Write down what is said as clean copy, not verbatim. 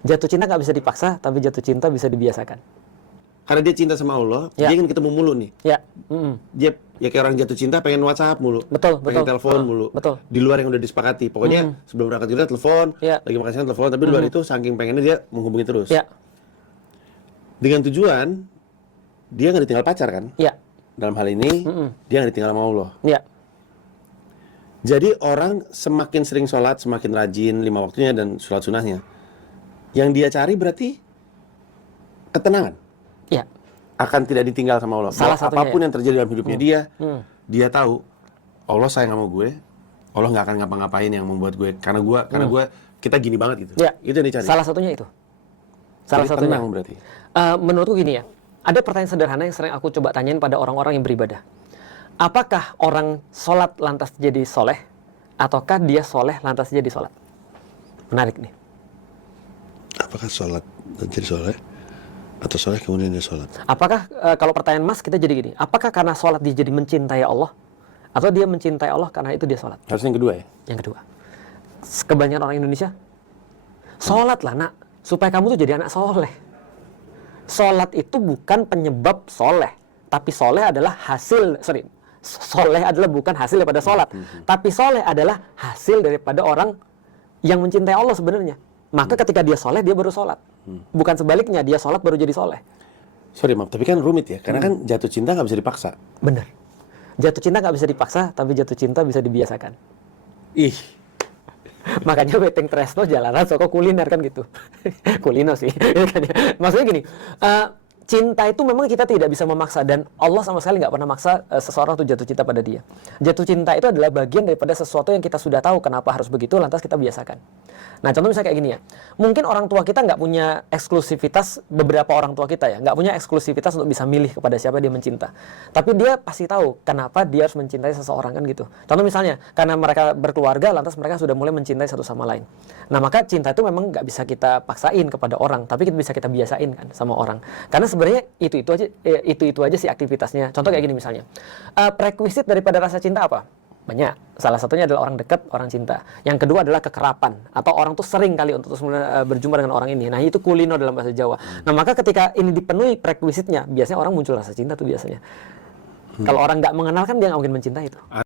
Jatuh cinta nggak bisa dipaksa, tapi jatuh cinta bisa dibiasakan. Karena dia cinta sama Allah, Ya. dia ingin ketemu mulu nih. Ya, Dia ya kayak orang jatuh cinta pengen WhatsApp mulu. Betul, pengen betul. telepon mulu. Betul. Di luar yang udah disepakati. Pokoknya sebelum berangkat kita telepon, Ya. lagi makan siang telepon, tapi di luar itu saking pengennya dia menghubungi terus. Ya, Dengan tujuan dia nggak ditinggal pacar kan? ya, Dalam hal ini dia nggak ditinggal sama Allah. ya, Jadi orang semakin sering sholat, semakin rajin 5 waktunya dan sholat sunnahnya. Yang dia cari berarti ketenangan. ya. Akan tidak ditinggal sama Allah. Salah Bahwa satunya apapun ya. yang terjadi dalam hidupnya dia tahu Allah sayang sama gue. Allah nggak akan ngapa-ngapain yang membuat gue karena gue kita gini banget gitu. Ya. Itu yang dicari. Salah satunya itu. Salah Jadi satunya. tenang berarti. Menurutku gini ya. Ada pertanyaan sederhana yang sering aku coba tanyain pada orang-orang yang beribadah. Apakah orang sholat lantas jadi soleh? Ataukah dia soleh lantas jadi sholat? Menarik nih. Apakah sholat jadi soleh atau soleh kemudian dia sholat? Apakah kalau pertanyaan Mas kita jadi gini, apakah karena sholat dia jadi mencintai Allah, atau dia mencintai Allah karena itu dia sholat? Harusnya yang kedua ya. Yang kedua, kebanyakan orang Indonesia sholat lah nak, supaya kamu tuh jadi anak soleh. Sholat itu bukan penyebab soleh, tapi soleh adalah soleh adalah bukan hasil daripada sholat, tapi soleh adalah hasil daripada orang yang mencintai Allah sebenarnya. Maka ketika dia soleh, dia baru sholat. Bukan sebaliknya, dia sholat baru jadi soleh. Sorry maaf, tapi kan rumit ya. Karena kan jatuh cinta nggak bisa dipaksa. Bener. Jatuh cinta nggak bisa dipaksa, tapi jatuh cinta bisa dibiasakan. Ih, Makanya weteng tresno jalanan soko kuliner kan gitu. Kulino sih. Maksudnya gini, cinta itu memang kita tidak bisa memaksa, dan Allah sama sekali nggak pernah maksa seseorang untuk jatuh cinta pada dia. Jatuh cinta itu adalah bagian daripada sesuatu yang kita sudah tahu kenapa harus begitu, lantas kita biasakan. Nah, contoh misalnya kayak gini ya, mungkin orang tua kita nggak punya eksklusivitas, beberapa orang tua kita ya, nggak punya eksklusivitas untuk bisa milih kepada siapa dia mencinta. Tapi dia pasti tahu kenapa dia harus mencintai seseorang kan gitu. Contoh misalnya, karena mereka berkeluarga, lantas mereka sudah mulai mencintai satu sama lain. Nah, maka cinta itu memang nggak bisa kita paksain kepada orang, tapi bisa kita biasain kan sama orang. Karena sebenarnya itu aja sih aktivitasnya. Contoh kayak gini misalnya, prerequisite daripada rasa cinta apa? Banyak. Salah satunya adalah orang dekat, orang cinta. Yang kedua adalah kekerapan, atau orang tuh sering kali untuk terus berjumpa dengan orang ini. Nah, itu kulino dalam bahasa Jawa. Nah, maka ketika ini dipenuhi prerequisite-nya, biasanya orang muncul rasa cinta tuh biasanya. Kalau orang nggak mengenal kan dia nggak mungkin mencintai itu.